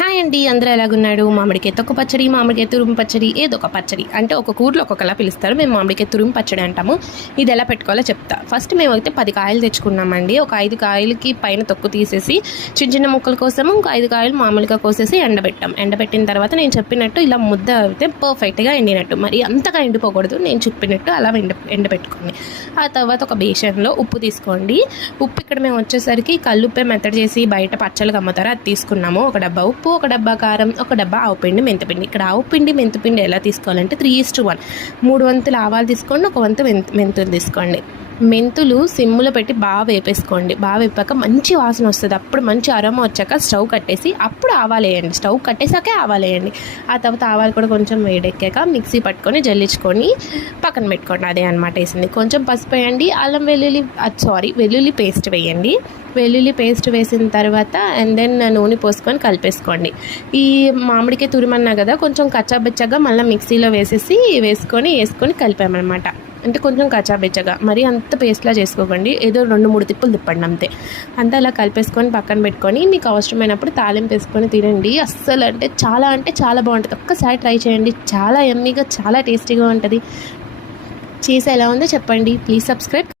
Hi అండి అందరూ ఎలాగున్నాడు మామిడికాయ తొక్క పచ్చడి మామిడికాయ తురుము పచ్చడి ఏదో ఒక పచ్చడి. అంటే ఒక కూరలో ఒక్కొక్కలా పిలుస్తారు మేము మామిడికాయ తురుము పచ్చడి అంటాము. ఇది ఎలా పెట్టుకోవాలో చెప్తా. ఫస్ట్ మేము అయితే పది కాయలు తెచ్చుకున్నామండి. ఒక ఐదు కాయలకి పైన తొక్కు తీసేసి చిన్న చిన్న ముక్కల కోసము. ఒక ఐదు కాయలు మామూలుగా కోసేసి ఎండబెట్టాం. ఎండబెట్టిన తర్వాత నేను చెప్పినట్టు ఇలా ముద్ద అయితే పర్ఫెక్ట్గా ఎండినట్టు. మరి అంతగా ఎండిపోకూడదు. నేను చెప్పినట్టు అలా ఎండ ఎండబెట్టుకోండి ఆ తర్వాత ఒక బేషన్లో ఉప్పు తీసుకోండి. ఉప్పు ఇక్కడ మేము వచ్చేసరికి కల్లుప్పే మెత్తడి చేసి బయట పచ్చళ్ళకి అమ్ముతారు అది తీసుకున్నాము. ఒక డబ్బా ఉప్పు ఒక డబ్బా కారం ఒక డబ్బా ఆవు పిండి మెంతిపిండి ఇక్కడ ఆవు పిండి మెంతిపిండి ఎలా తీసుకోవాలంటే త్రీ ఈస్ టు వన్. మూడు వంతులు ఆవాలు తీసుకోండి ఒక వంతు మెంతు మెంతులు తీసుకోండి. మెంతులు సిమ్ములో పెట్టి బాగా వేపేసుకోండి. బాగా వేపాక మంచి వాసన వస్తుంది. అప్పుడు మంచి అరమ వచ్చాక స్టవ్ కట్టేసి అప్పుడు ఆవాలేయండి స్టవ్ కట్టేసాకే ఆవాలేయండి ఆ తర్వాత ఆవాలు కూడా కొంచెం వేడెక్కాక మిక్సీ పట్టుకొని జల్లించుకొని పక్కన పెట్టుకోండి. అదే అనమాట వేసింది. కొంచెం పసుపు వేయండి. అల్లం వెల్లుల్లి సారీ వెల్లుల్లి పేస్ట్ వేయండి. వెల్లుల్లి పేస్ట్ వేసిన తర్వాత అండ్ దెన్ నూనె పోసుకొని కలిపేసుకోండి. ఈ మామిడికాయ తురిమన్నా కదా కొంచెం కచ్చాబెచ్చగా మళ్ళీ మిక్సీలో వేసేసి వేసుకొని వేసుకొని కలిపామన్నమాట. అంటే కొంచెం కచాబెచ్చగా మరీ అంత పేస్ట్లా చేసుకోకండి. ఏదో రెండు మూడు తిప్పులు తిప్పండి అంతే. అంతా అలా కలిపేసుకొని పక్కన పెట్టుకొని మీకు అవసరమైనప్పుడు తాలింపు వేసుకొని తినండి. అస్సలు అంటే చాలా అంటే చాలా బాగుంటుంది. ఒక్కసారి ట్రై చేయండి. చాలా ఎమ్మీగా చాలా టేస్టీగా ఉంటుంది. చేసి ఎలా ఉందో చెప్పండి. Please subscribe